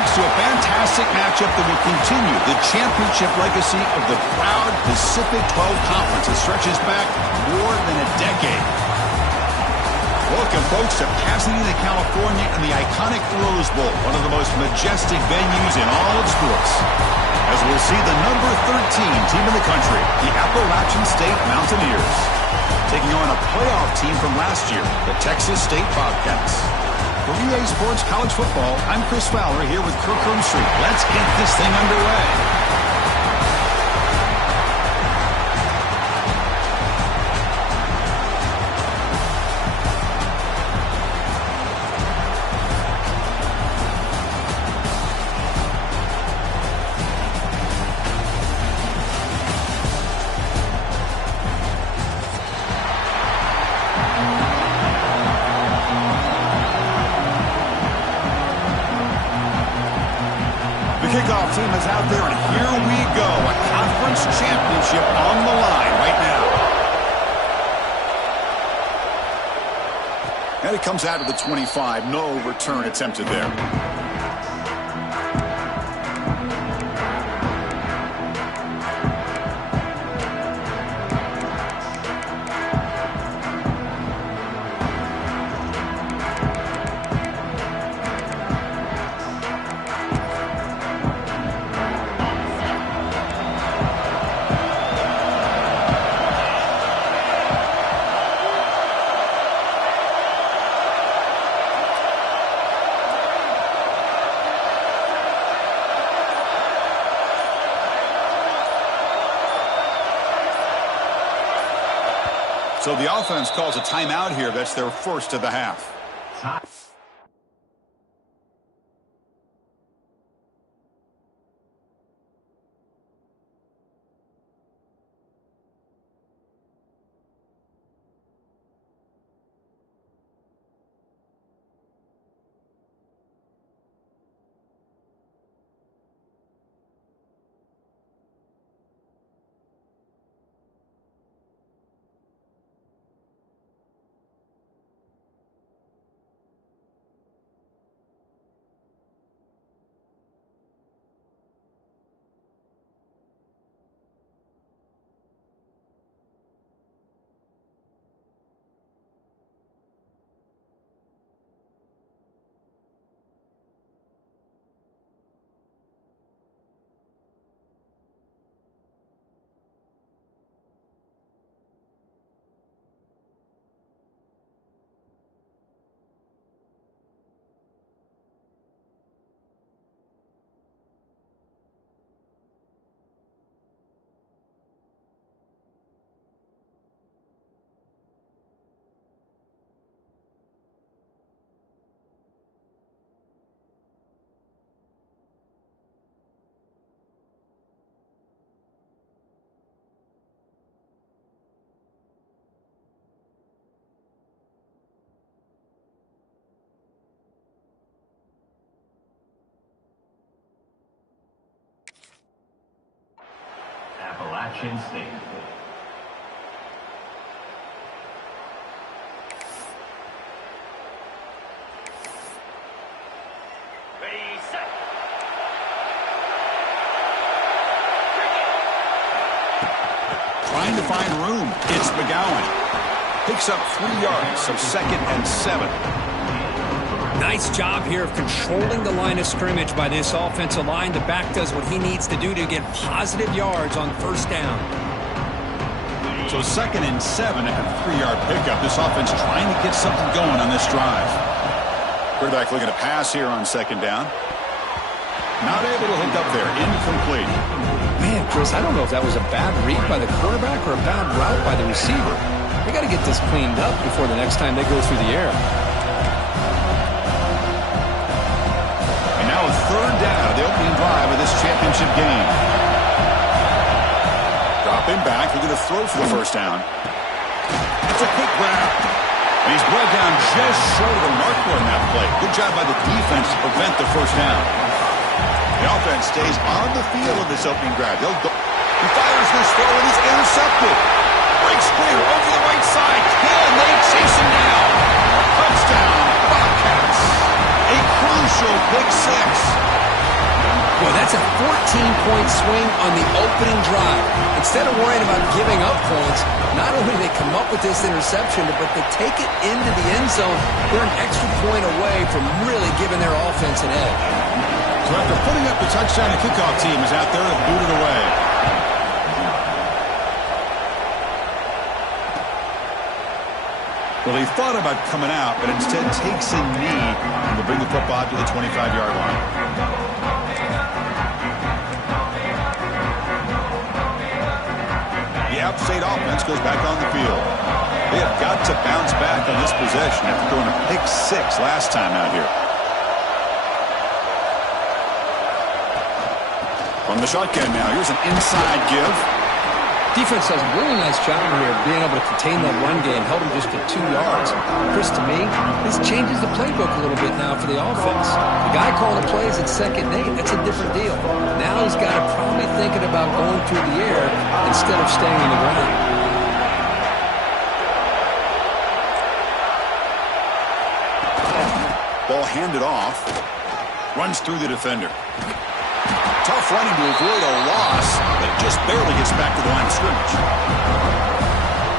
folks, to a fantastic matchup that will continue the championship legacy of the proud Pacific 12 Conference that stretches back more than a decade. Welcome, folks, to Pasadena, California and the iconic Rose Bowl, one of the most majestic venues in all of sports. As we'll see the number 13 team in the country, the Appalachian State Mountaineers, taking on a playoff team from last year, the Texas State Bobcats. For EA Sports College Football, I'm Chris Fowler here with Kirk Street. Let's get this thing underway. Kickoff team is out there, and here we go. A conference championship on the line right now. And it comes out of the 25. No return attempted there. So the offense calls a timeout here. That's their first of the half. Appalachian State. Ready, set. Trying to find room. It's McGowan. Picks up 3 yards, so 2nd and 7. Nice job here of controlling the line of scrimmage by this offensive line. The back does what he needs to do to get positive yards on first down. So 2nd and 7 and a 3-yard pickup. This offense trying to get something going on this drive. Quarterback looking to pass here on 2nd down. Not able to hook up there. Incomplete. Man, Chris, I don't know if that was a bad read by the quarterback or a bad route by the receiver. They got to get this cleaned up before the next time they go through the air. And now a 3rd down of the opening drive of this championship game. Dropping back, looking to throw for the first down. It's a quick grab. And he's brought down just short of the marker on that play. Good job by the defense to prevent the first down. The offense stays on the field in this opening drive. They'll go. He fires this throw and he's intercepted. Breaks clear over the right side. Can they chase him down? Touchdown, Bobcats. A crucial pick six. Boy, that's a 14-point swing on the opening drive. Instead of worrying about giving up points, not only do they come up with this interception, but they take it into the end zone. They're an extra point away from really giving their offense an edge. So after putting up the touchdown, the kickoff team is out there and booted away. Well, he thought about coming out, but instead takes a knee and will bring the football to the 25-yard line. The App State offense goes back on the field. They have got to bounce back on this possession after throwing a pick six last time out here. From the shotgun now, here's an inside give. Defense does a really nice job here of being able to contain that run game, held him just to 2 yards. Chris, to me, this changes the playbook a little bit now for the offense. The guy calling the plays at 2nd and 8, that's a different deal. Now he's got to probably thinking about going through the air instead of staying on the ground. Ball handed off. Runs through the defender. Tough running to avoid a loss, but just barely gets back to the line of scrimmage.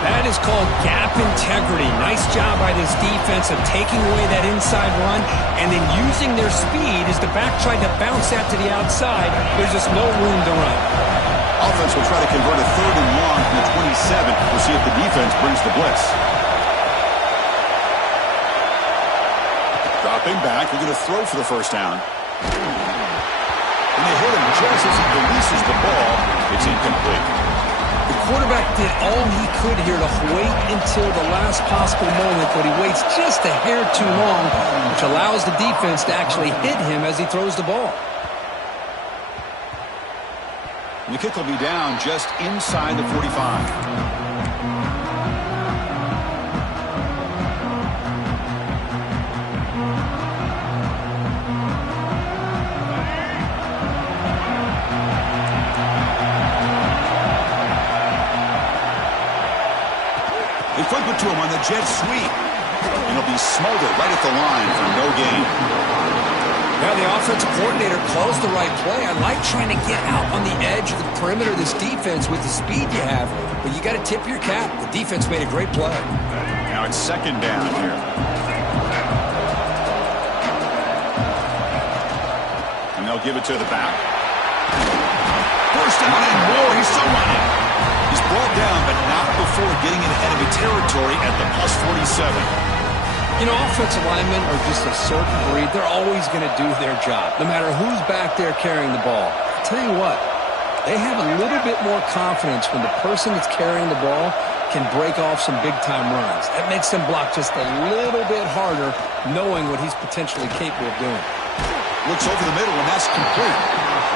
That is called gap integrity. Nice job by this defense of taking away that inside run and then using their speed as the back tried to bounce out to the outside. There's just no room to run. Offense will try to convert a 3rd and long from the 27. We'll see if the defense brings the blitz. Dropping back, we're going to throw for the first down. And they hit him just as he releases the ball. It's incomplete. The quarterback did all he could here to wait until the last possible moment, but he waits just a hair too long, which allows the defense to actually hit him as he throws the ball. And the kick will be down just inside the 45. They flip it to him on the jet sweep. And he'll be smothered right at the line for no gain. Yeah, the offensive coordinator calls the right play. I like trying to get out on the edge of the perimeter of this defense with the speed you have, but you got to tip your cap. The defense made a great play. Now it's 2nd down here. And they'll give it to the back. First down and more. He's still running. He's brought down, but not before getting it ahead of the territory at the plus 47. You know, offensive linemen are just a certain breed. They're always going to do their job, no matter who's back there carrying the ball. I'll tell you what, they have a little bit more confidence when the person that's carrying the ball can break off some big-time runs. That makes them block just a little bit harder, knowing what he's potentially capable of doing. Looks over the middle, and that's complete.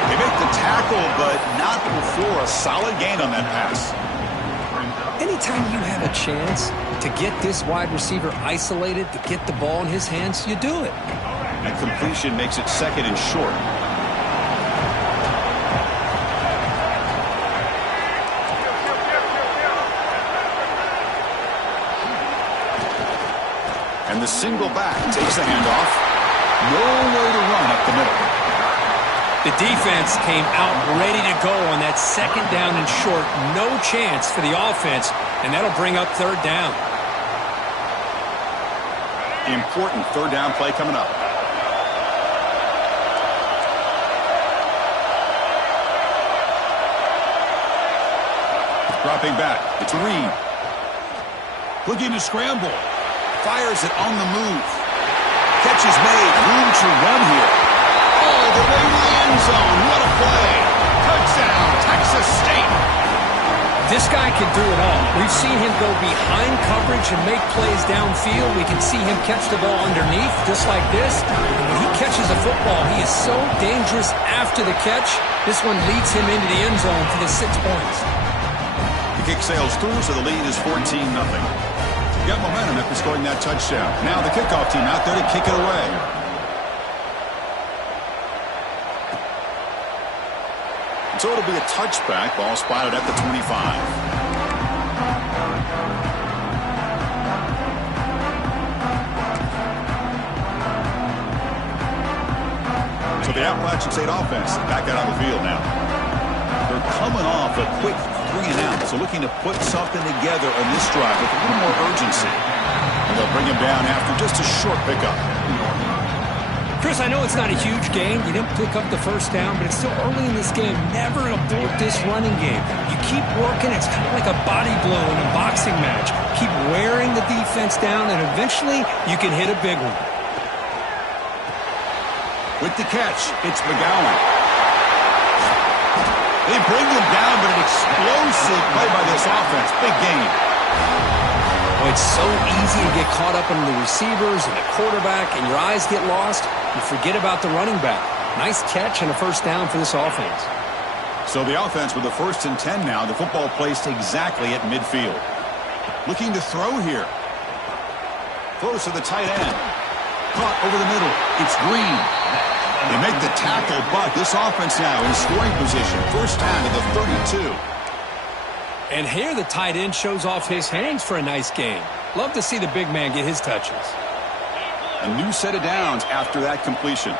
They make the tackle, but not before a solid gain on that pass. Anytime you have a chance to get this wide receiver isolated, to get the ball in his hands, you do it. And completion makes it 2nd and short. And the single back takes the handoff. Nowhere to run up the middle. The defense came out ready to go on that 2nd down and short. No chance for the offense, and that'll bring up 3rd down. Important 3rd down play coming up. Dropping back. It's Reed. Looking to scramble. Fires it on the move. Catch is made. Room to run here. All the way to the end zone. What a play. Touchdown, Texas State. This guy can do it all. We've seen him go behind coverage and make plays downfield. We can see him catch the ball underneath, just like this. When he catches a football, he is so dangerous after the catch. This one leads him into the end zone for the 6 points. The kick sails through, so the lead is 14-0. Got momentum after scoring that touchdown. Now the kickoff team out there to kick it away. So it'll be a touchback. Ball spotted at the 25. So the Appalachian State offense back out on the field now. They're coming off a quick 3-and-out, so looking to put something together on this drive with a little more urgency. And they'll bring him down after just a short pickup. Chris, I know it's not a huge game. You didn't pick up the first down, but it's still early in this game. Never abort this running game. You keep working. It's kind of like a body blow in a boxing match. Keep wearing the defense down, and eventually you can hit a big one. With the catch, it's McGowan. They bring him down, but an explosive play by this offense. Big game. Oh, it's so easy to get caught up in the receivers and the quarterback, and your eyes get lost. You forget about the running back. Nice catch and a first down for this offense. So the offense with a 1st and 10 now. The football placed exactly at midfield. Looking to throw here. Throws to the tight end. Caught over the middle. It's Green. They make the tackle, but this offense now in scoring position. First down to the 32. And here the tight end shows off his hands for a nice game. Love to see the big man get his touches. A new set of downs after that completion.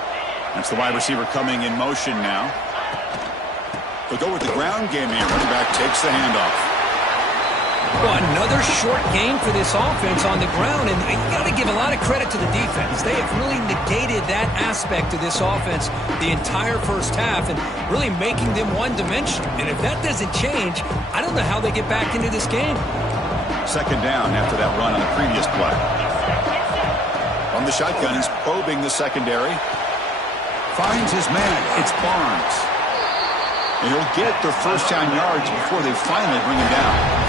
That's the wide receiver coming in motion now. They'll go with the ground game here. Running back takes the handoff. Well, another short game for this offense on the ground, and you got to give a lot of credit to the defense. They have really negated that aspect of this offense the entire first half and really making them one-dimensional. And if that doesn't change, I don't know how they get back into this game. Second down after that run on the previous play. From the shotgun, he's probing the secondary. Finds his man. It's Barnes. And he'll get their first down yards before they finally bring him down.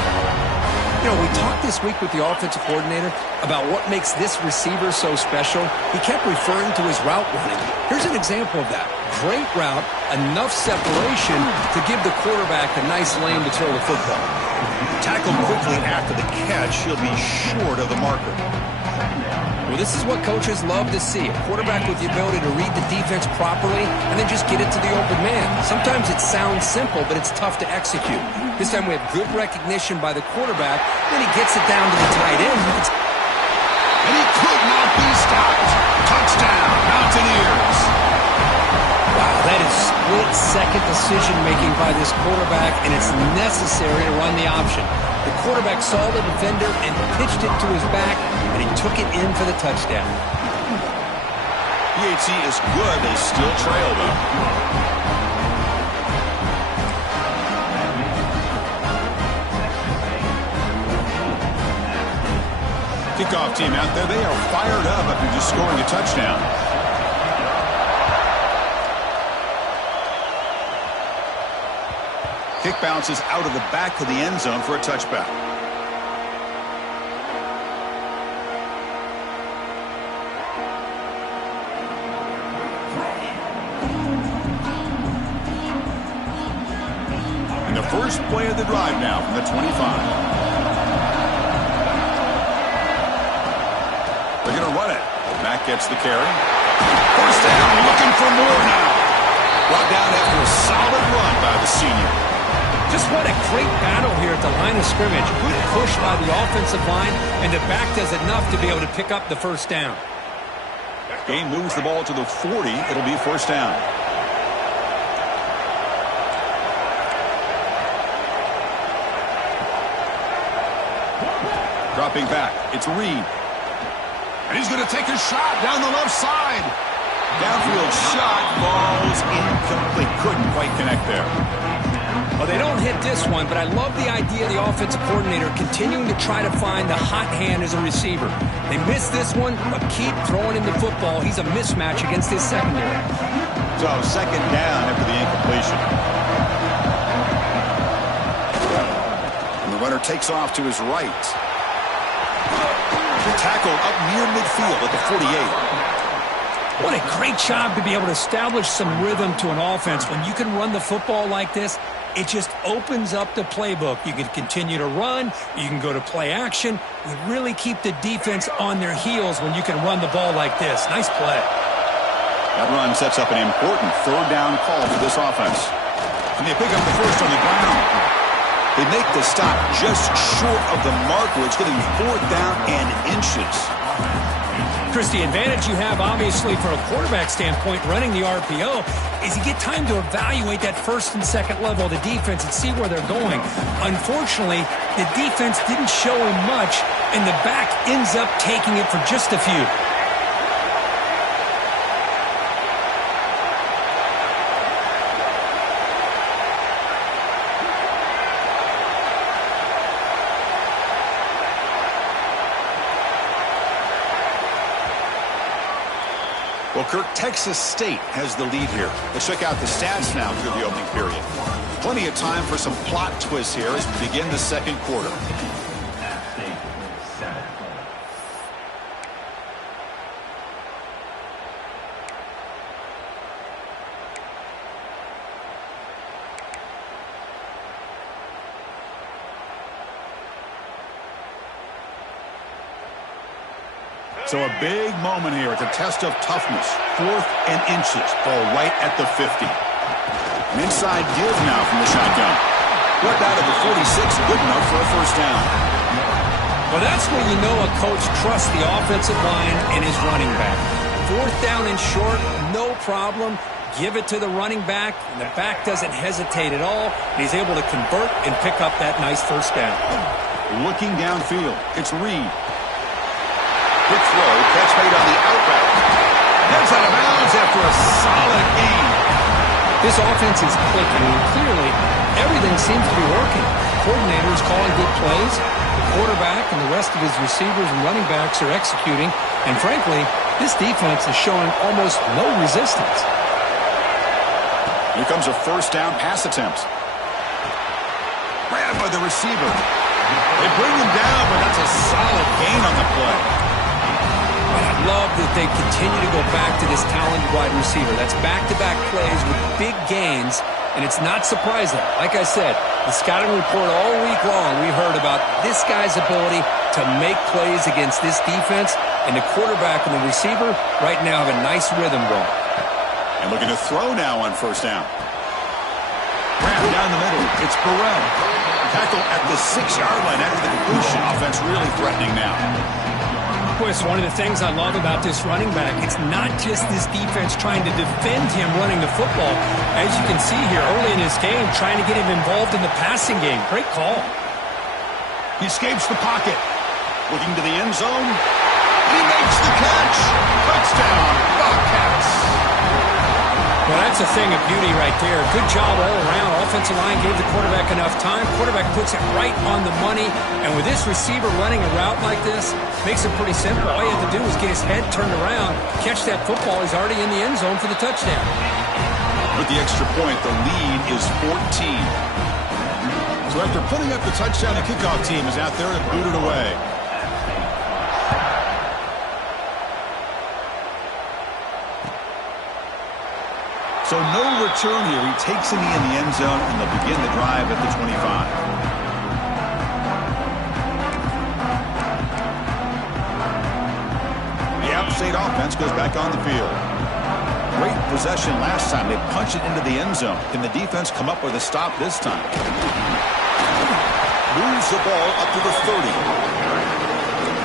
You know, we talked this week with the offensive coordinator about what makes this receiver so special. He kept referring to his route running. Here's an example of that. Great route, enough separation to give the quarterback a nice lane to throw the football. Tackled quickly after the catch. He'll be short of the marker. Well, this is what coaches love to see. A quarterback with the ability to read the defense properly and then just get it to the open man. Sometimes it sounds simple, but it's tough to execute. This time we have good recognition by the quarterback. Then he gets it down to the tight end. And he could not be stopped. Touchdown, Mountaineers. Wow, that is split-second decision-making by this quarterback, and it's necessary to run the option. The quarterback saw the defender and pitched it to his back, and he took it in for the touchdown. PHC is good. They still trail, though. Kickoff team out there. They are fired up after just scoring a touchdown. Kick bounces out of the back of the end zone for a touchback. And the first play of the drive now from the 25. They're going to run it. Mack gets the carry. First down, looking for more now. Brought down after a solid run by the senior. Just what a great battle here at the line of scrimmage. Good push by the offensive line, and the back does enough to be able to pick up the first down. Game moves the ball to the 40. It'll be first down. Dropping back. It's Reed. And he's going to take a shot down the left side. Downfield shot falls incomplete. Couldn't quite connect there. Well, they don't hit this one, but I love the idea of the offensive coordinator continuing to try to find the hot hand as a receiver. They missed this one, but keep throwing him the football. He's a mismatch against his secondary. So second down after the incompletion. And the runner takes off to his right. The tackle up near midfield at the 48. What a great job to be able to establish some rhythm to an offense. When you can run the football like this, it just opens up the playbook. You can continue to run. You can go to play action. You really keep the defense on their heels when you can run the ball like this. Nice play. That run sets up an important third down call for this offense. And they pick up the first on the ground. They make the stop just short of the marker. It's getting 4th down and inches. Chris, the advantage you have, obviously, from a quarterback standpoint, running the RPO, is you get time to evaluate that first and second level of the defense and see where they're going. Unfortunately, the defense didn't show him much, and the back ends up taking it for just a few. Well, Kirk, Texas State has the lead here. Let's check out the stats now through the opening period. Plenty of time for some plot twists here as we begin the second quarter. So a big moment here. It's a test of toughness. 4th and inches. Ball right at the 50. An inside give now from the shotgun. Right out of the 46. Good enough for a first down. Well, that's where you know a coach trusts the offensive line and his running back. 4th down and short, no problem. Give it to the running back, and the back doesn't hesitate at all. And he's able to convert and pick up that nice first down. Looking downfield. It's Reed. Quick throw, catch made on the out route. Heads out of bounds after a solid gain. This offense is clicking, and clearly everything seems to be working. Coordinators calling good plays. The quarterback and the rest of his receivers and running backs are executing. And frankly, this defense is showing almost no resistance. Here comes a first down pass attempt. Grabbed by the receiver. They bring him down, but that's a solid gain on the play. I love that they continue to go back to this talented wide receiver. That's back-to-back plays with big gains, and it's not surprising. Like I said, the scouting report all week long, we heard about this guy's ability to make plays against this defense, and the quarterback and the receiver right now have a nice rhythm going. And looking to throw now on first down. Grab down the middle. It's Burrell. Tackle at the 6-yard line after the completion. Offense really threatening now. Boy, it's one of the things I love about this running back. It's not just this defense trying to defend him running the football. As you can see here early in his game, trying to get him involved in the passing game. Great call. He escapes the pocket. Looking to the end zone. He makes the catch. Touchdown, Bobcats. Well, that's a thing of beauty right there. Good job all around. Offensive line gave the quarterback enough time. Quarterback puts it right on the money. And with this receiver running a route like this, makes it pretty simple. All you have to do is get his head turned around, catch that football. He's already in the end zone for the touchdown. With the extra point, the lead is 14. So after putting up the touchdown, the kickoff team is out there to boot it away. So no return here. He takes a knee in the end zone, and they'll begin the drive at the 25. The App State offense goes back on the field. Great possession last time. They punch it into the end zone. Can the defense come up with a stop this time? Moves the ball up to the 30.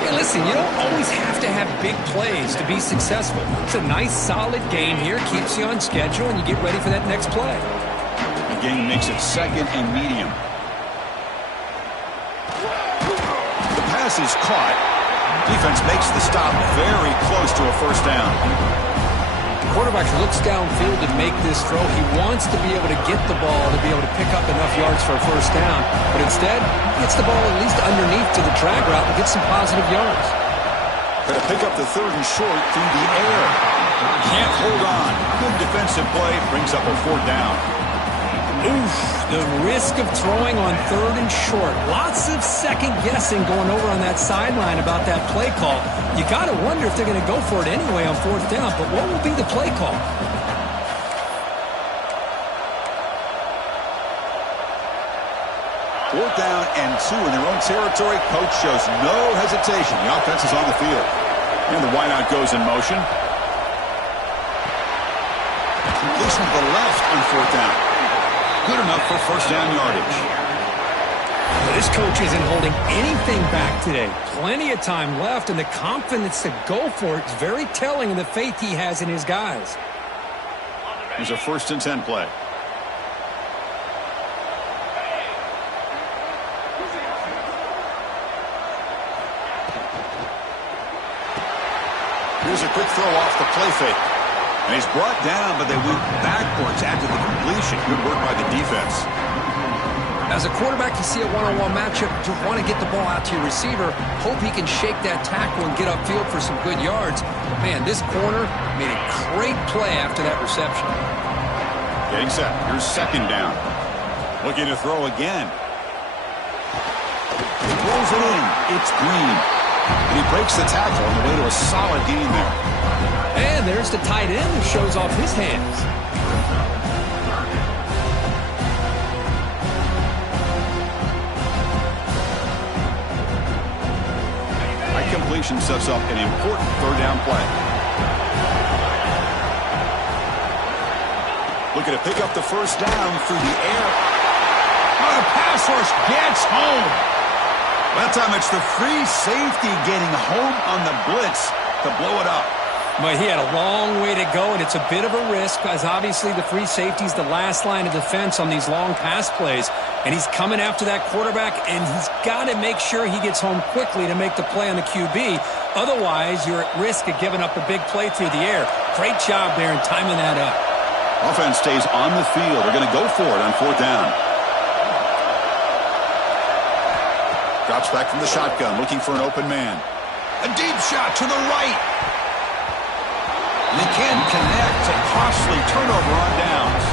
Hey, listen, you don't always have to have big plays to be successful. It's a nice, solid game here. Keeps you on schedule, and you get ready for that next play. The game makes it 2nd and medium. The pass is caught. Defense makes the stop very close to a first down. Quarterback looks downfield to make this throw. He wants to be able to get the ball to be able to pick up enough yards for a first down. But instead, he gets the ball at least underneath to the drag route and gets some positive yards. Going to pick up the 3rd and short through the air. Can't hold on. Good defensive play. Brings up a 4th down. Oof, the risk of throwing on 3rd and short. Lots of second guessing going over on that sideline about that play call. You got to wonder if they're going to go for it anyway on 4th down, but what will be the play call? Fourth down and 2 in their own territory. Coach shows no hesitation. The offense is on the field. And the wideout goes in motion. Completion to the left on 4th down. Good enough for first down yardage. This coach isn't holding anything back today. Plenty of time left, and the confidence to go for it is very telling of the faith he has in his guys. Here's a 1st and 10 play. Here's a quick throw off the play fake. And he's brought down, but they went backwards after the completion. Good work by the defense. As a quarterback, you see a one-on-one matchup, you want to get the ball out to your receiver, hope he can shake that tackle and get upfield for some good yards. But man, this corner made a great play after that reception. Getting set. Here's 2nd down. Looking to throw again. He throws it in. It's Green. And he breaks the tackle on the way to a solid gain there. And there's the tight end who shows off his hands. That completion sets up an important 3rd down play. Looking to pick up the 1st down through the air. Oh, the pass rush gets home. That time it's the free safety getting home on the blitz to blow it up. But he had a long way to go, and it's a bit of a risk, because obviously the free safety is the last line of defense on these long pass plays. And he's coming after that quarterback, and he's got to make sure he gets home quickly to make the play on the QB. Otherwise, you're at risk of giving up a big play through the air. Great job there in timing that up. Offense stays on the field. They're going to go for it on 4th down. Drops back from the shotgun, looking for an open man. A deep shot to the right. They can't connect. A costly turnover on downs.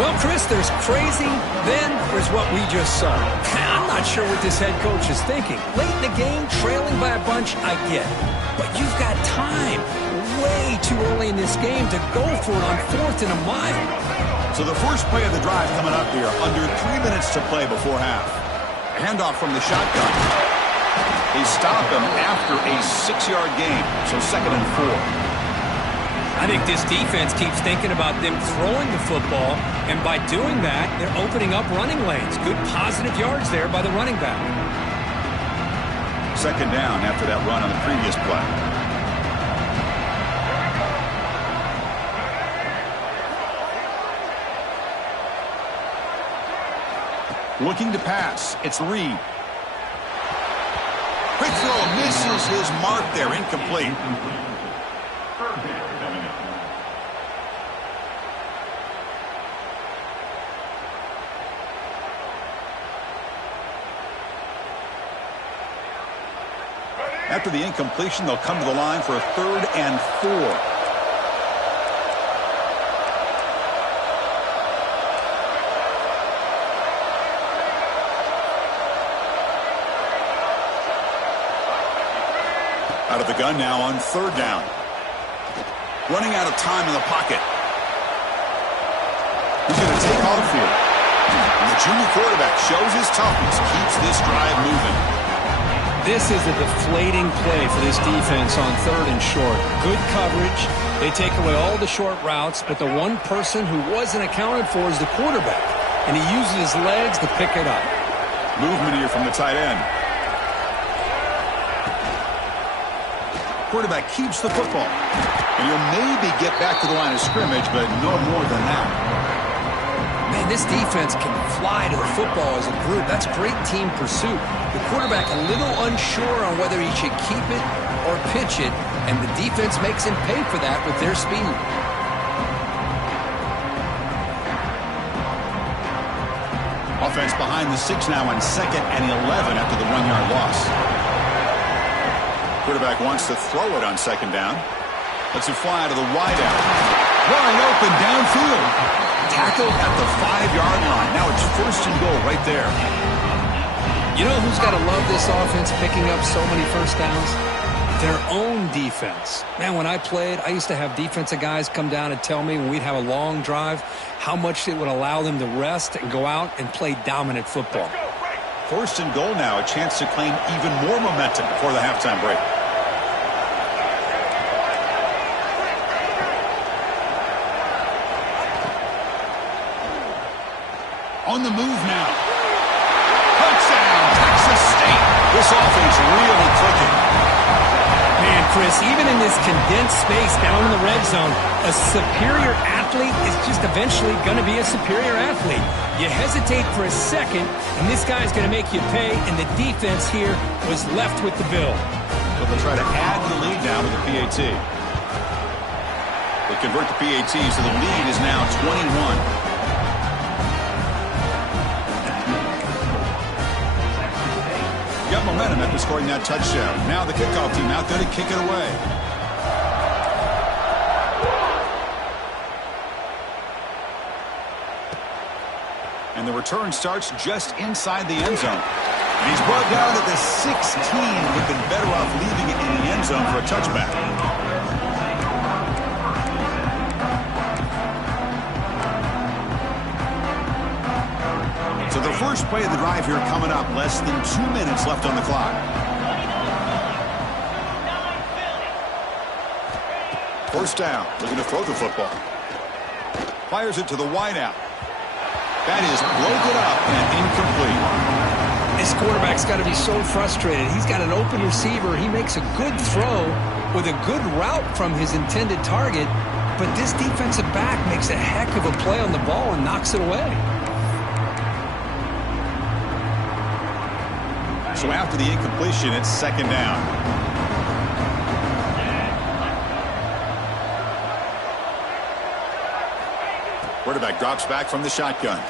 Well, Chris, there's crazy, then there's what we just saw. I'm not sure what this head coach is thinking. Late in the game, trailing by a bunch, I get. But you've got time, way too early in this game, to go for it on 4th and a mile. So the first play of the drive coming up here, under 3 minutes to play before half. A handoff from the shotgun. They stop him after a 6-yard gain, so 2nd and 4. I think this defense keeps thinking about them throwing the football, and by doing that, they're opening up running lanes. Good positive yards there by the running back. 2nd down after that run on the previous play. Looking to pass. It's Reed. Quick throw misses his mark there. Incomplete. After the incompletion, they'll come to the line for a 3rd and 4. Out of the gun now on 3rd down. Running out of time in the pocket. He's going to take off here. And the junior quarterback shows his toughness, keeps this drive moving. This is a deflating play for this defense on 3rd and short. Good coverage. They take away all the short routes, but the one person who wasn't accounted for is the quarterback, and he uses his legs to pick it up. Movement here from the tight end. Quarterback keeps the football. And he'll maybe get back to the line of scrimmage, but no more than that. Man, this defense can fly to the football as a group. That's great team pursuit. The quarterback a little unsure on whether he should keep it or pitch it, and the defense makes him pay for that with their speed. Offense behind the 6 now on 2nd and 11 after the 1-yard loss. Quarterback wants to throw it on 2nd down. Lets it fly to the wideout. Wide open downfield. Tackled at the 5-yard line. Now it's 1st and goal right there. You know who's got to love this offense picking up so many first downs? Their own defense. Man, when I played, I used to have defensive guys come down and tell me when we'd have a long drive how much it would allow them to rest and go out and play dominant football. 1st and goal now, a chance to claim even more momentum before the halftime break. On the move now. touchdown, Texas State. This offense really clicking. Man, Chris, even in this condensed space down in the red zone, a superior athlete is just eventually going to be a superior athlete. You hesitate for a second, and this guy's going to make you pay, and the defense here was left with the bill. So they'll try to add to the lead now with the PAT. They convert the PAT, so the lead is now 21. Got momentum after scoring that touchdown. Now the kickoff team out there to kick it away. And the return starts just inside the end zone. And he's brought down at the 16. Would have been better off leaving it in the end zone for a touchback. So the first play of the drive here coming up. Less than 2 minutes left on the clock. First down. Looking to throw the football. Fires it to the wideout. That is broken up and incomplete. This quarterback's got to be so frustrated. He's got an open receiver. He makes a good throw with a good route from his intended target. But this defensive back makes a heck of a play on the ball and knocks it away. So after the incompletion, it's second down. Quarterback drops back from the shotgun.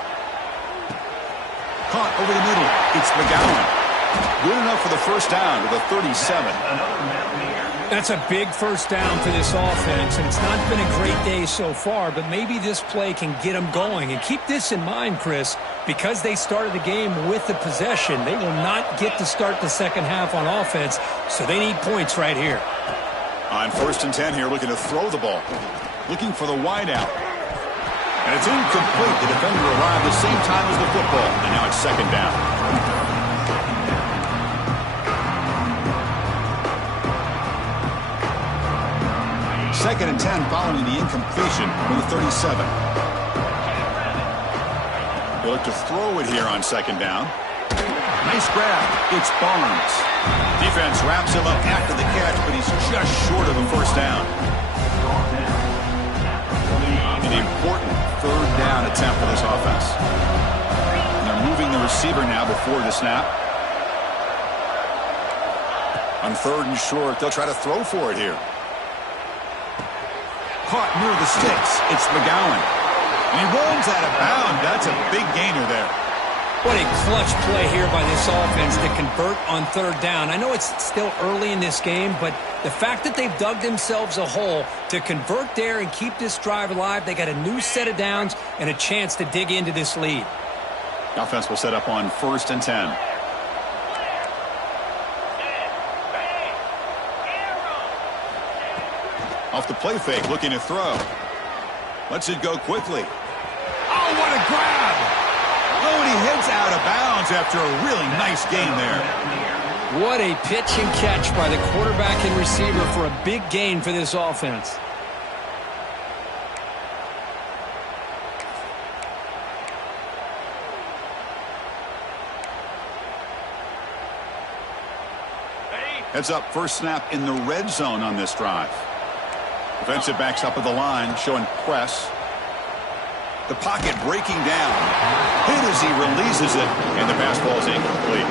Caught over the middle. It's McGowan. Good enough for the first down to the 37. That's a big first down for this offense, and it's not been a great day so far, but maybe this play can get them going. And keep this in mind, Chris, because they started the game with the possession, they will not get to start the second half on offense, so they need points right here. On 1st and 10 here, looking to throw the ball. Looking for the wideout. And it's incomplete. The defender arrived the same time as the football, and now it's second down. Second and 10 following the incompletion from the 37. They look to throw it here on second down. Nice grab. It's Barnes. Defense wraps him up after the catch, but he's just short of a first down. An important third down attempt for this offense. And they're moving the receiver now before the snap. On 3rd and short, they'll try to throw for it here. Caught near the sticks. It's McGowan. And he runs out of bounds. That's a big gainer there. What a clutch play here by this offense to convert on 3rd down. I know it's still early in this game, but the fact that they've dug themselves a hole to convert there and keep this drive alive, they got a new set of downs and a chance to dig into this lead. The offense will set up on 1st and 10. Off the play fake, looking to throw. Lets it go quickly. Oh, what a grab! Oh, and he heads out of bounds after a really nice gain there. What a pitch and catch by the quarterback and receiver for a big gain for this offense. Heads up, first snap in the red zone on this drive. Defensive backs up at the line, showing press. The pocket breaking down. Hit as he releases it, and the pass ball is incomplete.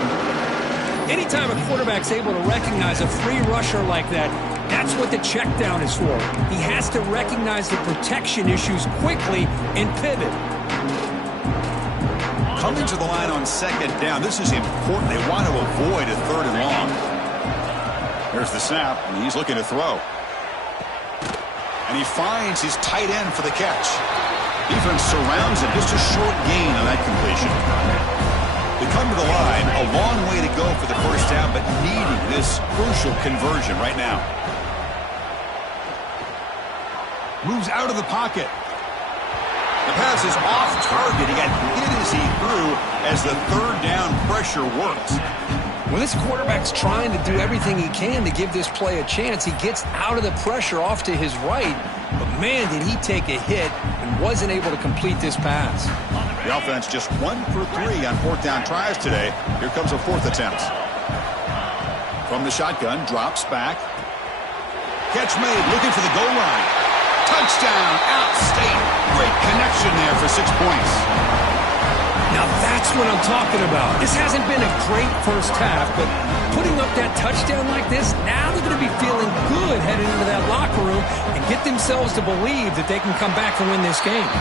Anytime a quarterback's able to recognize a free rusher like that, that's what the check down is for. He has to recognize the protection issues quickly and pivot. Coming to the line on second down. This is important. They want to avoid a 3rd and long. There's the snap, and he's looking to throw. And he finds his tight end for the catch. Defense surrounds him. Just a short gain on that completion. They come to the line. A long way to go for the first down, but needing this crucial conversion right now. Moves out of the pocket. The pass is off target. He got hit as he threw as the 3rd down pressure works. When this quarterback's trying to do everything he can to give this play a chance, he gets out of the pressure off to his right. But, man, did he take a hit and wasn't able to complete this pass. The offense just 1 for 3 on 4th down tries today. Here comes a 4th attempt. From the shotgun, drops back. Catch made, looking for the goal line. Touchdown, outstate. Great connection there for 6 points. Now that's what I'm talking about. This hasn't been a great first half, but putting up that touchdown like this, now they're going to be feeling good heading into that locker room and get themselves to believe that they can come back and win this game.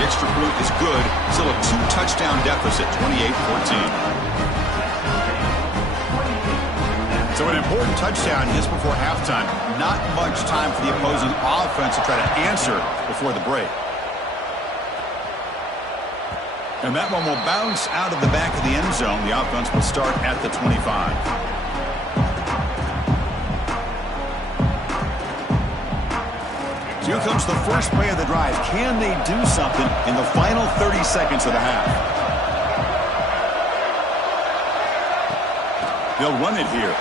The extra point is good. Still a 2-touchdown deficit, 28-14. So an important touchdown just before halftime. Not much time for the opposing offense to try to answer before the break. And that one will bounce out of the back of the end zone. The offense will start at the 25. So here comes the first play of the drive. Can they do something in the final 30 seconds of the half? They'll run it here.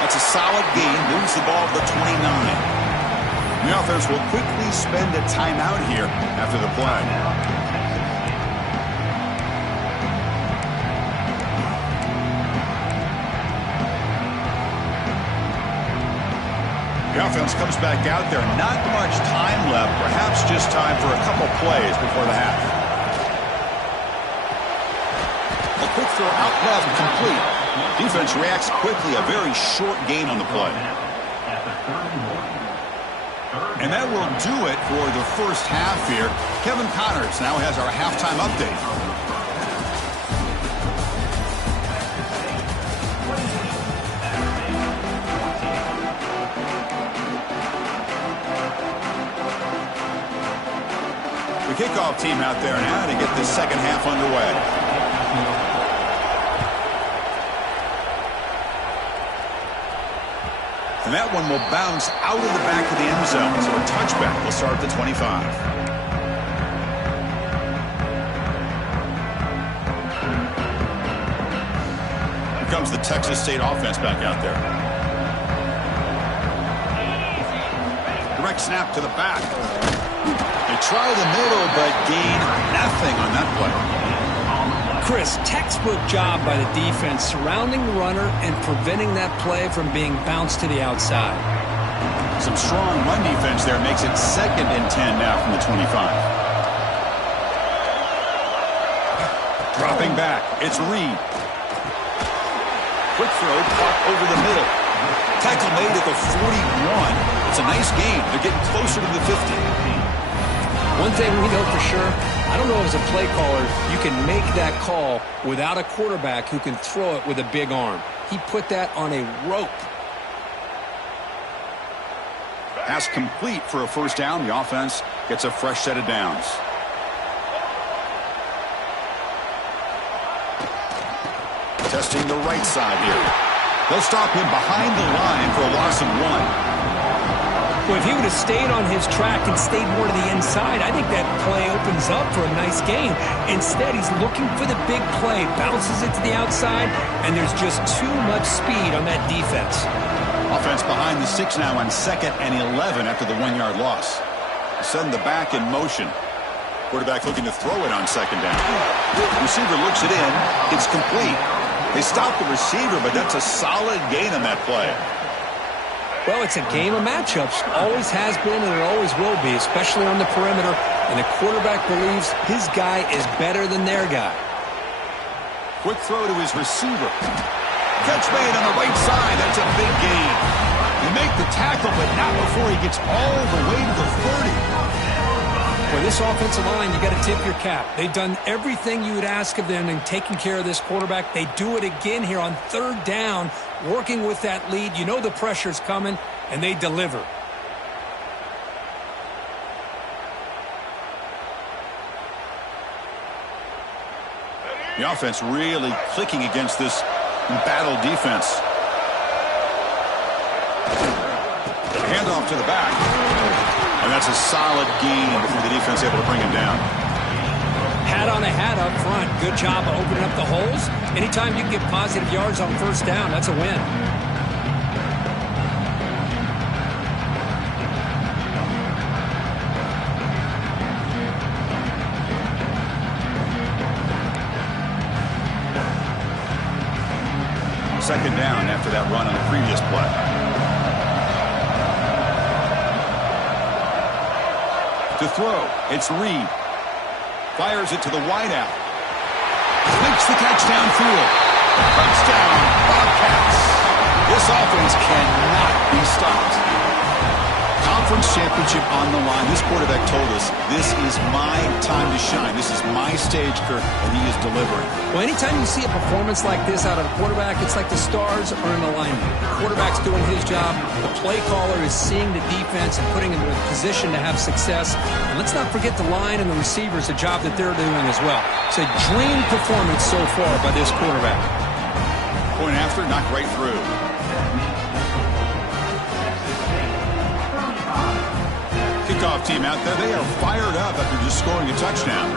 That's a solid gain. Moves the ball to the 29. The offense will quickly spend a timeout here after the play. The offense comes back out there. Not much time left. Perhaps just time for a couple plays before the half. A quick throw out left, complete. Defense reacts quickly. A very short gain on the play. And that will do it for the first half here. Kevin Connors now has our halftime update. The kickoff team out there now to get this second half underway. And that one will bounce out of the back of the end zone. So a touchback will start at the 25. Here comes the Texas State offense back out there. Direct snap to the back. They try the middle, but gain nothing on that play. Chris, textbook job by the defense surrounding the runner and preventing that play from being bounced to the outside. Some strong run defense there makes it 2nd and 10 now from the 25. Dropping back, it's Reed. Quick throw, caught over the middle. Tackle made at the 41. It's a nice gain. They're getting closer to the 50. One thing we know for sure, I don't know as a play caller, you can make that call without a quarterback who can throw it with a big arm. He put that on a rope. Pass complete for a first down. The offense gets a fresh set of downs. Testing the right side here. They'll stop him behind the line for a loss of 1. Well, if he would have stayed on his track and stayed more to the inside, I think that play opens up for a nice gain. Instead, he's looking for the big play, bounces it to the outside, and there's just too much speed on that defense. Offense behind the 6 now on 2nd and 11 after the 1-yard loss. Send the back in motion. Quarterback looking to throw it on 2nd down. Receiver looks it in. It's complete. They stop the receiver, but that's a solid gain on that play. Well, it's a game of matchups. Always has been and it always will be, especially on the perimeter. And the quarterback believes his guy is better than their guy. Quick throw to his receiver. Catch made on the right side. That's a big gain. You make the tackle, but not before he gets all the way to the 30. For this offensive line, you got to tip your cap. They've done everything you would ask of them in taking care of this quarterback. They do it again here on 3rd down, working with that lead. You know the pressure's coming, and they deliver. The offense really clicking against this embattled defense. Handoff to the back. And that's a solid gain before the defense able to bring him down. Hat on a hat up front. Good job of opening up the holes. Anytime you can get positive yards on 1st down, that's a win. Second down after that run on the previous play. To throw, it's Reed. Fires it to the wideout. Makes the catch downfield. Touchdown, Bobcats. This offense cannot be stopped. Conference championship on the line. This quarterback told us, this is my time to shine. This is my stage, Kirk, and he is delivering. Well, anytime you see a performance like this out of a quarterback, it's like the stars are in alignment. The quarterback's doing his job. The play caller is seeing the defense and putting him in a position to have success. And let's not forget the line and the receivers, the job that they're doing as well. It's a dream performance so far by this quarterback. Point after, knocked right through. Kickoff team out there, they are fired up after just scoring a touchdown.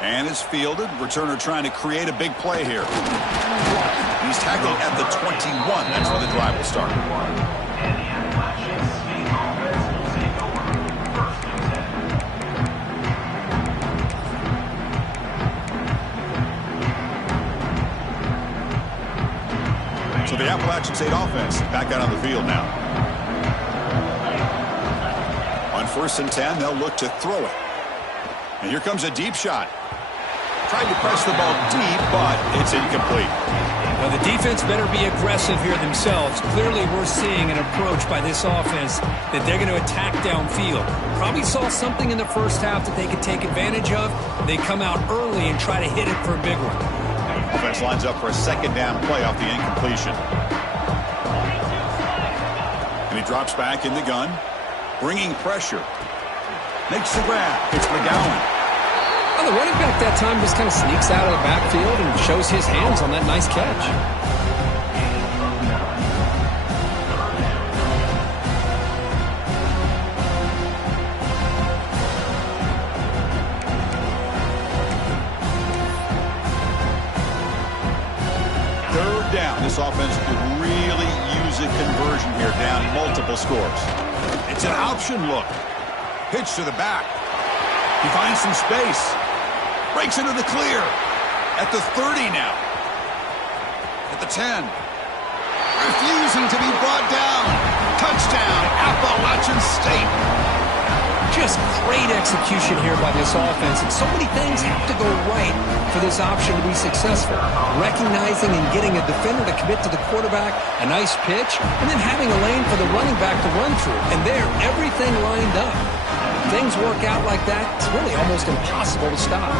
And it's fielded. Returner trying to create a big play here. He's tackled at the 21. That's where the drive will start. So the Appalachian State offense is back out on the field now. On 1st and 10, they'll look to throw it. And here comes a deep shot. Tried to press the ball deep, but it's incomplete. Well, the defense better be aggressive here themselves. Clearly, we're seeing an approach by this offense that they're going to attack downfield. Probably saw something in the first half that they could take advantage of. They come out early and try to hit it for a big one. Offense lines up for a second down play off the incompletion. And he drops back in the gun, bringing pressure. Makes the grab. It's McGowan. Well, the running back that time just kind of sneaks out of the backfield and shows his hands on that nice catch. This offense could really use a conversion here, down multiple scores. It's an option look. Pitch to the back. He finds some space. Breaks into the clear. At the 30 now. At the 10. Refusing to be brought down. Touchdown, Appalachian State. Just great execution here by this offense, and so many things have to go right for this option to be successful. Recognizing and getting a defender to commit to the quarterback, a nice pitch, and then having a lane for the running back to run through. And there, everything lined up. Things work out like that, it's really almost impossible to stop.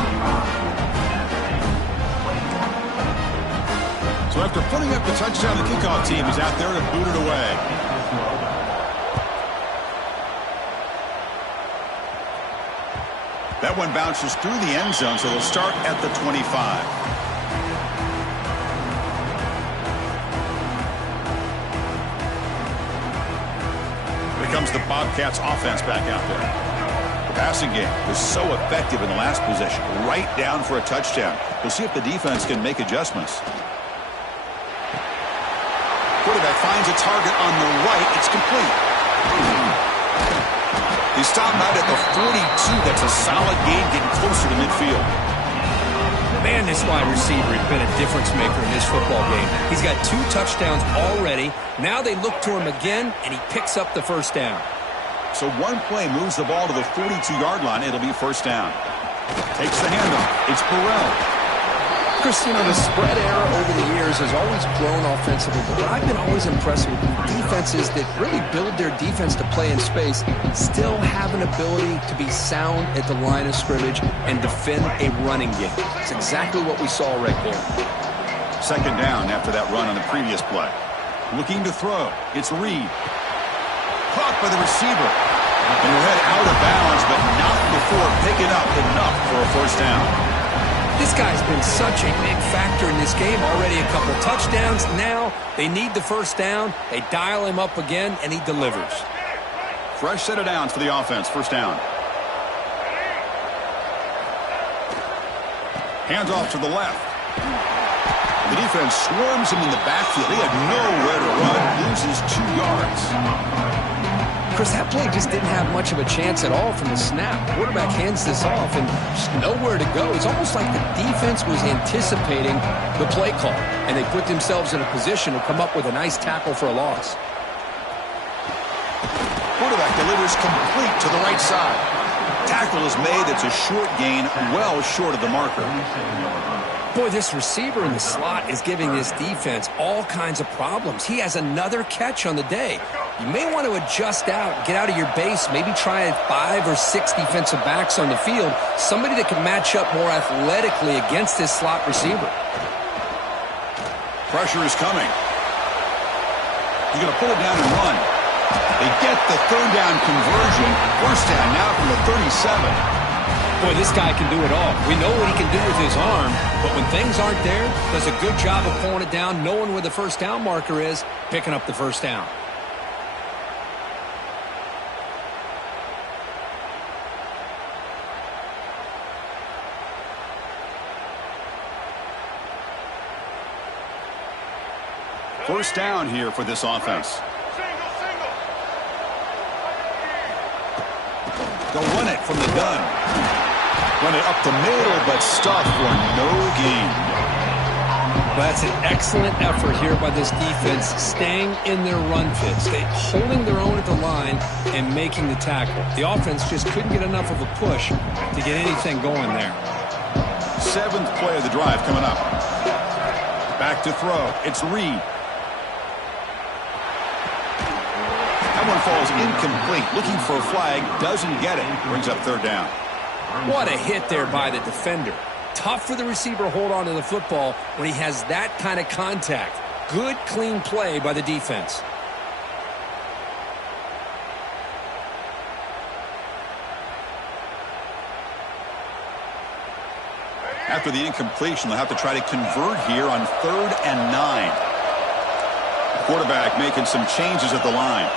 So after putting up the touchdown, the kickoff team is out there to boot it away. That one bounces through the end zone, so they'll start at the 25. Here comes the Bobcats offense back out there. The passing game was so effective in the last possession, right down for a touchdown. We'll see if the defense can make adjustments. Quarterback finds a target on the right. It's complete. He stopped out at the 42. That's a solid gain, getting closer to midfield. Man, this wide receiver has been a difference maker in this football game. He's got 2 touchdowns already. Now they look to him again, and he picks up the first down. So one play moves the ball to the 42-yard line. It'll be first down. Takes the handoff. It's Burrell. Chris, you know, the spread era over the years has always grown offensively, but I've been always impressed with defenses that really build their defense to play in space, still have an ability to be sound at the line of scrimmage and defend a running game. It's exactly what we saw right there. Second down after that run on the previous play. Looking to throw. It's Reed. Caught by the receiver. And he'll head out of bounds, but not before picking up enough for a first down. This guy's been such a big factor in this game. Already a couple touchdowns. Now they need the first down. They dial him up again, and he delivers. Fresh set of downs for the offense. First down. Hands off to the left. The defense swarms him in the backfield. He had nowhere to run. Loses 2 yards. Chris, that play just didn't have much of a chance at all from the snap. Quarterback hands this off and just nowhere to go. It's almost like the defense was anticipating the play call, and they put themselves in a position to come up with a nice tackle for a loss. Quarterback delivers complete to the right side. Tackle is made. It's a short gain, well short of the marker. Boy, this receiver in the slot is giving this defense all kinds of problems. He has another catch on the day. You may want to adjust out, get out of your base, maybe try 5 or 6 defensive backs on the field, somebody that can match up more athletically against this slot receiver. Pressure is coming. He's going to pull it down and run. They get the third down conversion. First down now from the 37. Boy, this guy can do it all. We know what he can do with his arm, but when things aren't there, does a good job of pulling it down, knowing where the first down marker is, picking up the first down. First down here for this offense. They'll run it from the gun. Run it up the middle, but stuffed for no gain. That's an excellent effort here by this defense, staying in their run fits. They holding their own at the line and making the tackle. The offense just couldn't get enough of a push to get anything going there. 7th play of the drive coming up. Back to throw. It's Reed. That one falls incomplete. Looking for a flag. Doesn't get it. Brings up third down. What a hit there by the defender. Tough for the receiver to hold on to the football when he has that kind of contact. Good, clean play by the defense. After the incompletion, they'll have to try to convert here on 3rd and 9. The quarterback making some changes at the line.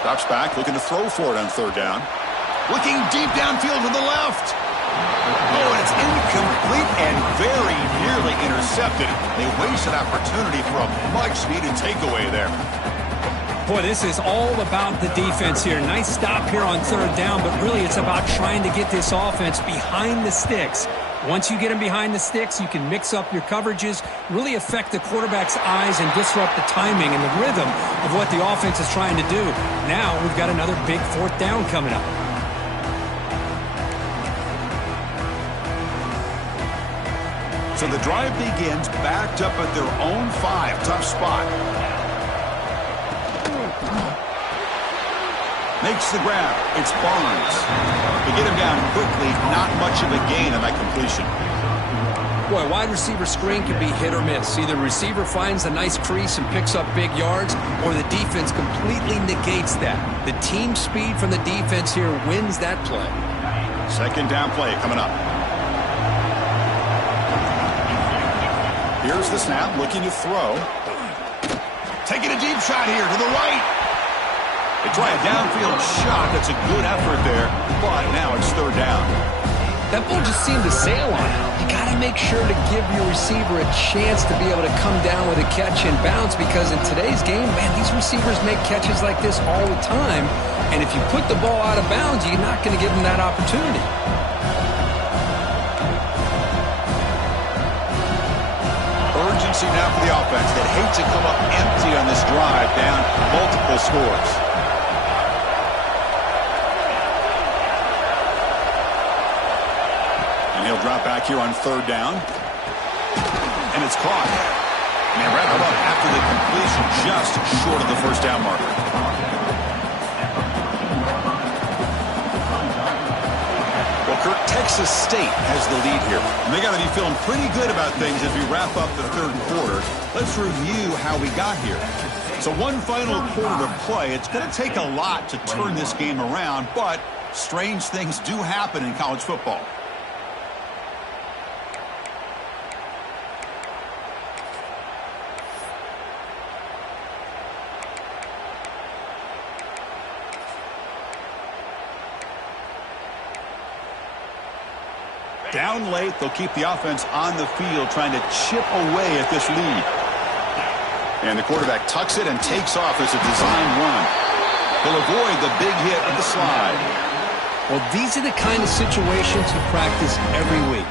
Drops back, looking to throw for it on 3rd down. Looking deep downfield to the left. Oh, and it's incomplete and very nearly intercepted. They wasted opportunity for a much-needed takeaway there. Boy, this is all about the defense here. Nice stop here on 3rd down, but really it's about trying to get this offense behind the sticks. Once you get them behind the sticks, you can mix up your coverages, really affect the quarterback's eyes and disrupt the timing and the rhythm of what the offense is trying to do. Now we've got another big 4th down coming up. So the drive begins backed up at their own 5. Tough spot. Makes the grab. It's Barnes. They get him down quickly. Not much of a gain on that completion. Boy, a wide receiver screen can be hit or miss. Either receiver finds a nice crease and picks up big yards, or the defense completely negates that. The team speed from the defense here wins that play. 2nd down play coming up. Here's the snap, looking to throw. Taking a deep shot here to the right. They try a downfield shot. That's a good effort there, but now it's 3rd down. That ball just seemed to sail on it. You got to make sure to give your receiver a chance to be able to come down with a catch and bounce, because in today's game, man, these receivers make catches like this all the time, and if you put the ball out of bounds, you're not going to give them that opportunity. Urgency now for the offense. They'd hate to come up empty on this drive, down multiple scores. And he'll drop back here on 3rd down. And it's caught. And they wrap it up after the completion, just short of the first down marker. Well, Kirk, Texas State has the lead here. And they got to be feeling pretty good about things as we wrap up the 3rd quarter. Let's review how we got here. So one final quarter to play. It's going to take a lot to turn this game around, but strange things do happen in college football. Down late, they'll keep the offense on the field trying to chip away at this lead. And the quarterback tucks it and takes off as a design run. He'll avoid the big hit with the slide. Well, these are the kind of situations you practice every week.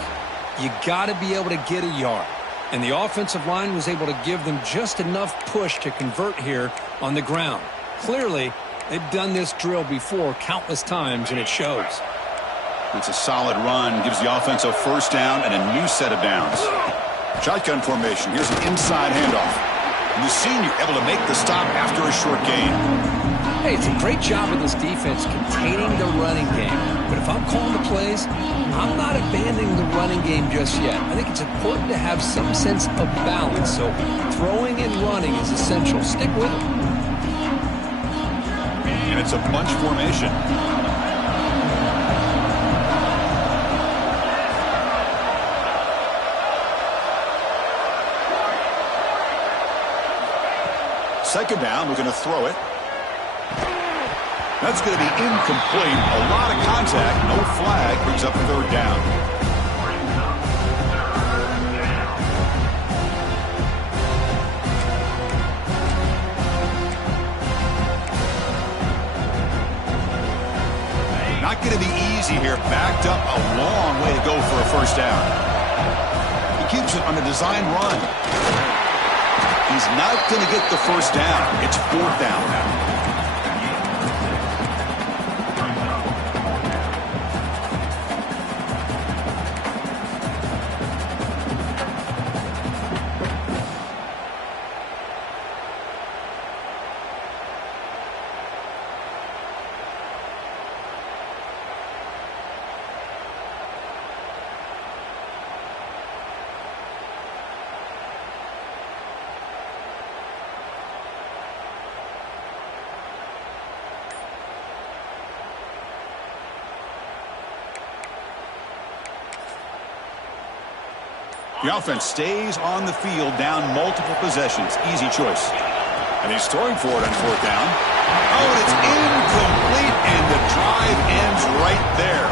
You got to be able to get a yard. And the offensive line was able to give them just enough push to convert here on the ground. Clearly, they've done this drill before countless times, and it shows. It's a solid run. Gives the offense a first down and a new set of downs. Shotgun formation. Here's an inside handoff. And the senior able to make the stop after a short gain. Hey, it's a great job of this defense containing the running game. But if I'm calling the plays, I'm not abandoning the running game just yet. I think it's important to have some sense of balance. So throwing and running is essential. Stick with it. And it's a bunch formation. Second down, we're going to throw it. That's going to be incomplete. A lot of contact, no flag, brings up third down. Not going to be easy here. Backed up a long way to go for a first down. He keeps it on a design run. He's not going to get the first down. It's fourth down now. The offense stays on the field, down multiple possessions. Easy choice. And he's throwing for it on fourth down. Oh, and it's incomplete, and the drive ends right there.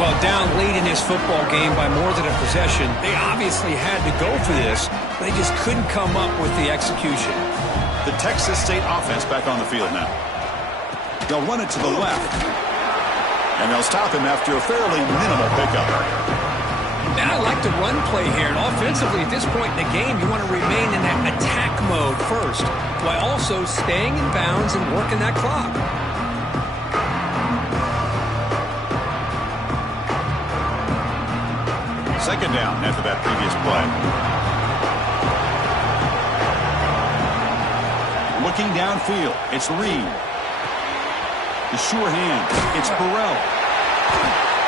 Well, down late in this football game by more than a possession, they obviously had to go for this. They just couldn't come up with the execution. The Texas State offense back on the field now. They'll run it to the left. And they'll stop him after a fairly minimal pickup. And I like the run play here. And offensively, at this point in the game, you want to remain in that attack mode first, while also staying in bounds and working that clock. Second down after that previous play. Looking downfield, it's Reed. The sure hand, it's Burrell.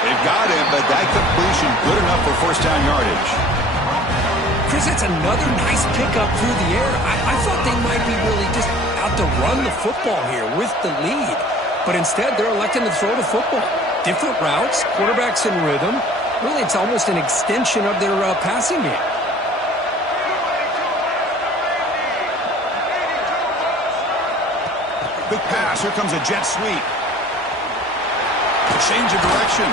They've got him, but that completion good enough for first down yardage. Chris, that's another nice pickup through the air. I thought they might be really just out to run the football here with the lead. But instead, they're electing to throw the football. Different routes, quarterbacks in rhythm. Really, it's almost an extension of their passing game. Big pass. Here comes a jet sweep. Change of direction.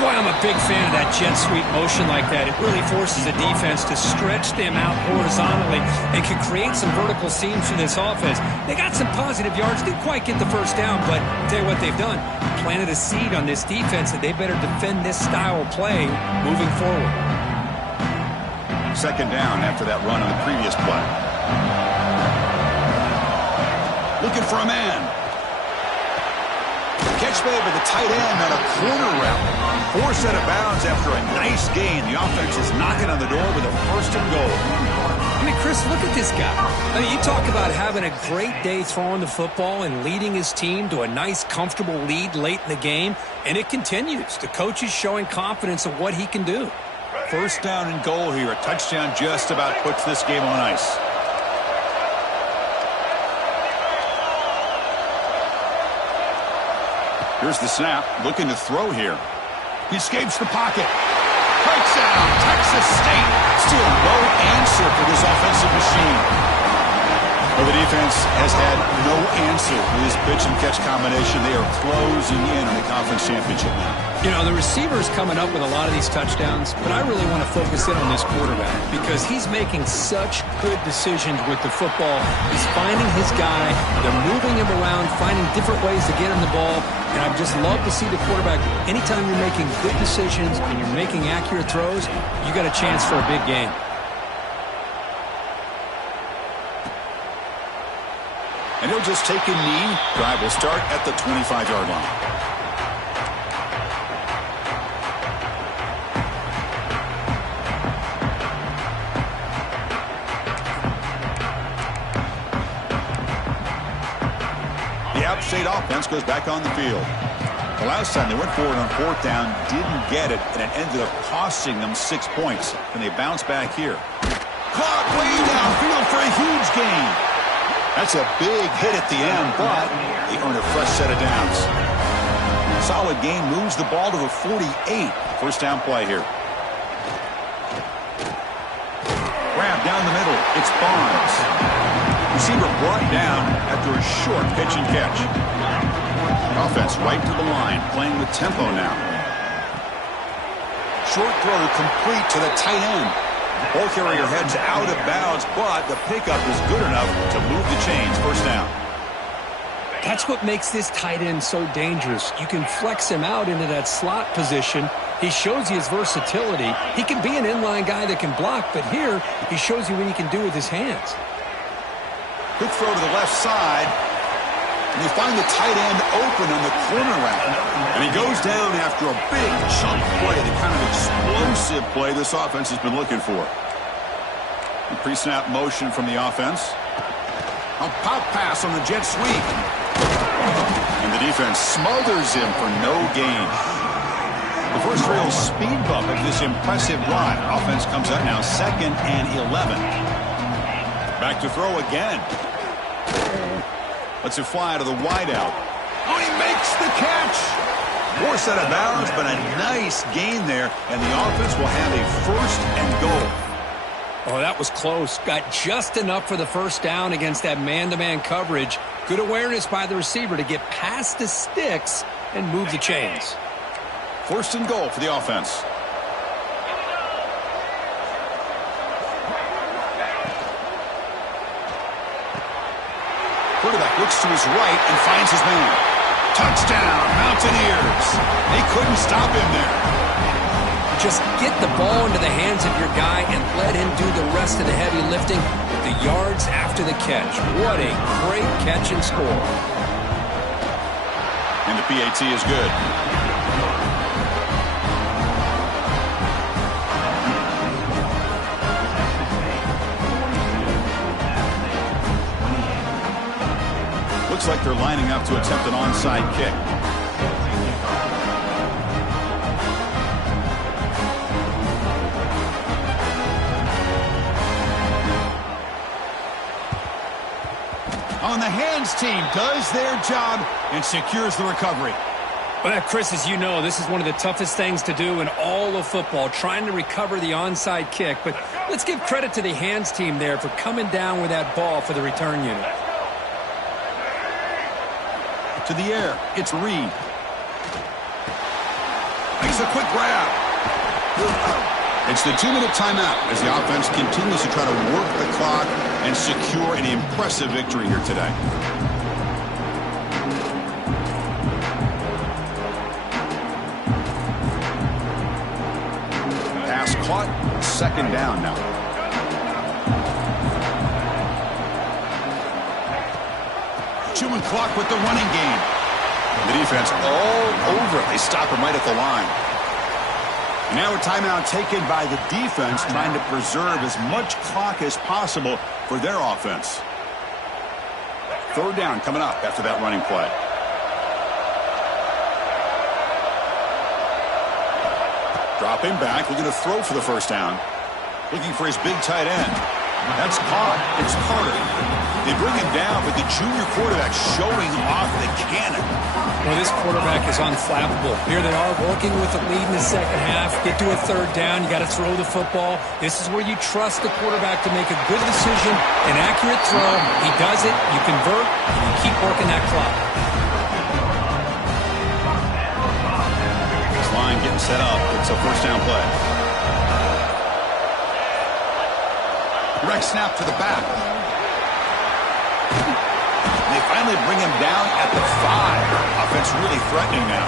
Boy, I'm a big fan of that jet sweep motion like that. It really forces a defense to stretch them out horizontally and can create some vertical seams for this offense. They got some positive yards. Didn't quite get the first down, but I'll tell you what they've done. Planted a seed on this defense that they better defend this style of play moving forward. Second down after that run on the previous play. Looking for a man. Catch made by the tight end on a corner route. 4 set of bounds after a nice gain. The offense is knocking on the door with a first and goal. I mean, Chris, look at this guy. I mean, you talk about having a great day throwing the football and leading his team to a nice, comfortable lead late in the game, and it continues. The coach is showing confidence of what he can do. First down and goal here. A touchdown just about puts this game on ice. Here's the snap. Looking to throw here. He escapes the pocket. Breaks out. Texas State. Still no answer for this offensive machine. Well, the defense has had no answer with this pitch and catch combination. They are closing in on the conference championship now. You know, the receiver's coming up with a lot of these touchdowns, but I really want to focus in on this quarterback because he's making such good decisions with the football. He's finding his guy. They're moving him around, finding different ways to get him the ball. And I'd just love to see the quarterback. Anytime you're making good decisions and you're making accurate throws, you got a chance for a big game. And he'll just take a knee. Drive will start at the 25-yard line. The App State offense goes back on the field. The last time they went forward on fourth down, didn't get it, and it ended up costing them 6 points. And they bounce back here. Caught way downfield for a huge gain. That's a big hit at the end, but they earn a fresh set of downs. Solid gain moves the ball to the 48. First down play here. Grab down the middle. It's Barnes. Receiver brought down after a short pitch and catch. Offense right to the line, playing with tempo now. Short throw complete to the tight end. Ball carrier heads out of bounds, but the pickup is good enough to move the chains. First down. That's what makes this tight end so dangerous. You can flex him out into that slot position. He shows you his versatility. He can be an inline guy that can block, but here he shows you what he can do with his hands. Quick throw to the left side. And they find the tight end open on the corner route. And he goes down after a big chunk play, the kind of explosive play this offense has been looking for. And pre-snap motion from the offense. A pop pass on the jet sweep. And the defense smothers him for no gain. The first real speed bump of this impressive run. Offense comes up now 2nd and 11. Back to throw again. Lets it fly to the wideout. Oh, he makes the catch. Forced out of bounds, but a nice gain there, and the offense will have a 1st and goal. Oh, that was close. Got just enough for the first down against that man-to-man coverage. Good awareness by the receiver to get past the sticks and move the chains. 1st and goal for the offense. Quarterback looks to his right and finds his man. Touchdown, Mountaineers. They couldn't stop him there. Just get the ball into the hands of your guy and let him do the rest of the heavy lifting with the yards after the catch. What a great catch and score. And the PAT is good. Looks like they're lining up to attempt an onside kick. On the hands team does their job and secures the recovery. Well, Chris, as you know, this is one of the toughest things to do in all of football, trying to recover the onside kick. But let's give credit to the hands team there for coming down with that ball for the return unit. To the air, it's Reed. Makes a quick grab. It's the 2-minute timeout as the offense continues to try to work the clock and secure an impressive victory here today. Pass caught, 2nd down now. Chewing clock with the running game. The defense all over it. They stop him right at the line. And now a timeout taken by the defense, trying to preserve as much clock as possible for their offense. 3rd down coming up after that running play. Dropping back, looking to throw for the first down. Looking for his big tight end. That's caught. It's Carter. They bring him down, but the junior quarterback showing off the cannon. Well, this quarterback is unflappable. Here they are working with the lead in the second half. Get to a third down. You got to throw the football. This is where you trust the quarterback to make a good decision, an accurate throw. He does it. You convert, and you keep working that clock. This line getting set up. It's a first down play. Direct snap to the back. They finally bring him down at the 5. Offense really threatening now.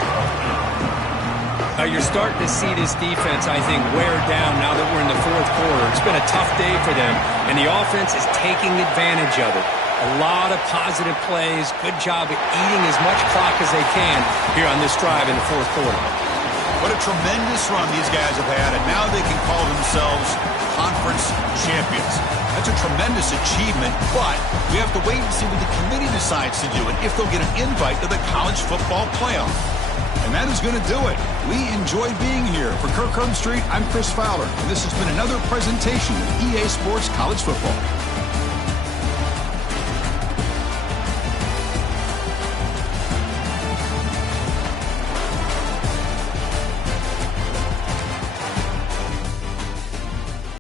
You're starting to see this defense, I think, wear down now that we're in the fourth quarter. It's been a tough day for them, and the offense is taking advantage of it. A lot of positive plays. Good job at eating as much clock as they can here on this drive in the fourth quarter. What a tremendous run these guys have had, and now they can call themselves conference champions. That's a tremendous achievement, but we have to wait and see what the committee decides to do and if they'll get an invite to the college football playoff. And that is going to do it. We enjoyed being here. For Kirk Street, I'm Chris Fowler, and this has been another presentation of EA Sports College Football.